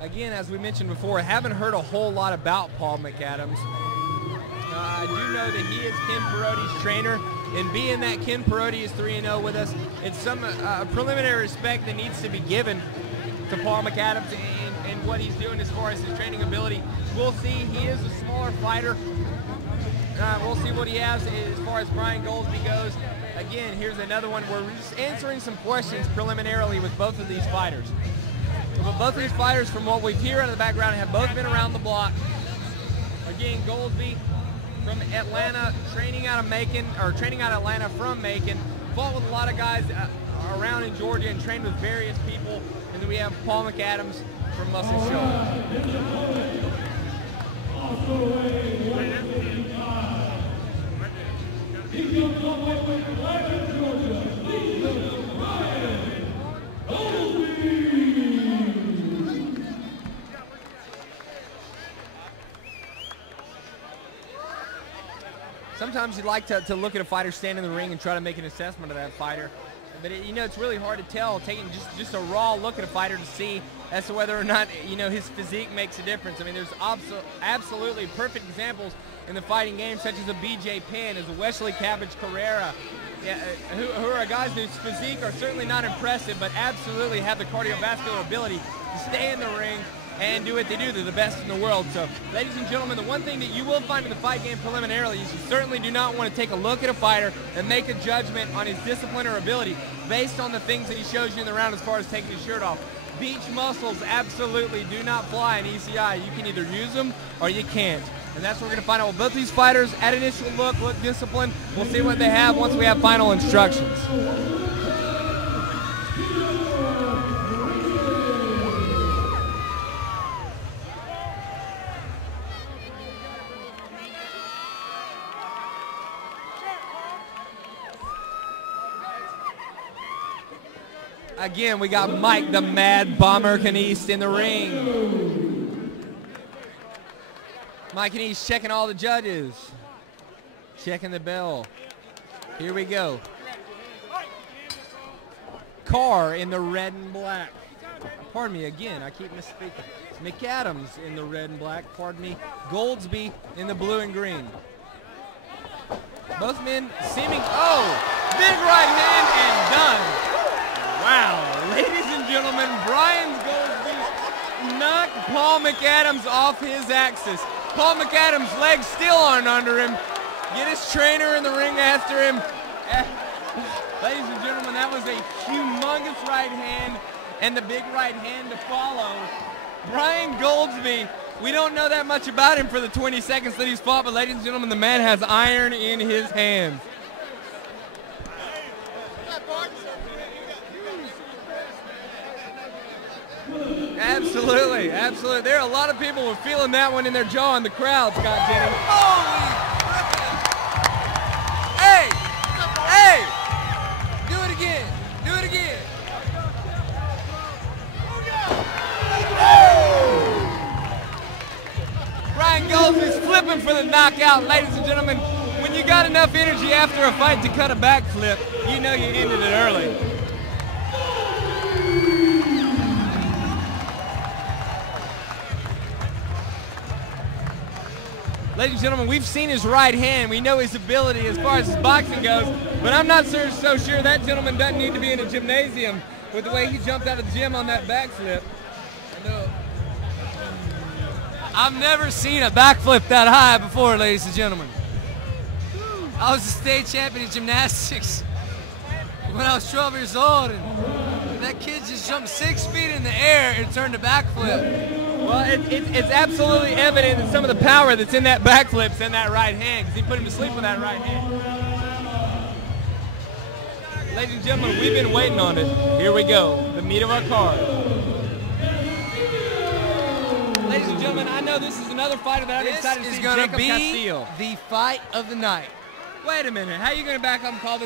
Again, as we mentioned before, I haven't heard a whole lot about Paul Macadams. I do know that he is Ken Peroty's trainer, and being that Ken Peroty is 3-0 with us, it's some preliminary respect that needs to be given to Paul Macadams and what he's doing as far as his training ability. We'll see. He is a smaller fighter. We'll see what he has as far as Bryan Goldsby goes. Again, here's another one where we're just answering some questions preliminarily with both of these fighters. But both of these fighters, from what we hear out of the background, have both been around the block. Again, Goldsby from Atlanta, training out of Atlanta from Macon, fought with a lot of guys around in Georgia and trained with various people. And then we have Paul Macadams from Muscle Shoals. Sometimes you'd like to look at a fighter stand in the ring and try to make an assessment of that fighter. But it's really hard to tell, taking just a raw look at a fighter to see as to whether or not, his physique makes a difference. I mean, there's absolutely perfect examples in the fighting game, such as a BJ Penn, as a Wesley Cabbage Carrera, who are guys whose physique are certainly not impressive, but absolutely have the cardiovascular ability to stay in the ring and do what they do. They're the best in the world. So, ladies and gentlemen, the one thing that you will find in the fight game preliminarily is you certainly do not want to take a look at a fighter and make a judgment on his discipline or ability based on the things that he shows you in the round as far as taking his shirt off. Beach muscles absolutely do not fly in ECI. You can either use them or you can't. And that's what we're going to find out with both these fighters. At initial look discipline. We'll see what they have once we have final instructions. Again, we got Mike the Mad Bomber Kniest in the ring. Mike Kniest checking all the judges. Checking the bell. Here we go. Carr in the red and black. Pardon me, again, I keep misspeaking. Macadams in the red and black. Pardon me. Goldsby in the blue and green. Both men seeming, big right hand and done. Wow, ladies and gentlemen, Bryan Goldsby knocked Paul Macadams off his axis. Paul Macadams' legs still aren't under him. Get his trainer in the ring after him. Ladies and gentlemen, that was a humongous right hand and the big right hand to follow. Bryan Goldsby, we don't know that much about him for the 20 seconds that he's fought, but ladies and gentlemen, the man has iron in his hands. Absolutely, absolutely. There are a lot of people who are feeling that one in their jaw in the crowd, Scott Jennings. Holy! Hey! Hey! Do it again. Do it again. Bryan Goldsby's flipping for the knockout, ladies and gentlemen. When you got enough energy after a fight to cut a backflip, you know you ended it early. Ladies and gentlemen, we've seen his right hand. We know his ability as far as his boxing goes, but I'm not so sure that gentleman doesn't need to be in a gymnasium with the way he jumped out of the gym on that backflip. I've never seen a backflip that high before, ladies and gentlemen. I was a state champion in gymnastics when I was 12 years old, and that kid just jumped 6 feet in the air and turned a backflip. Well, it's absolutely evident that some of the power that's in that backflip's in that right hand, because he put him to sleep with that right hand. Ladies and gentlemen, we've been waiting on it. Here we go, the meat of our card. Ladies and gentlemen, I know this is another fighter that I'm excited to see. This is going to be Castillo. the fight of the night. Wait a minute, how are you going to back up and call this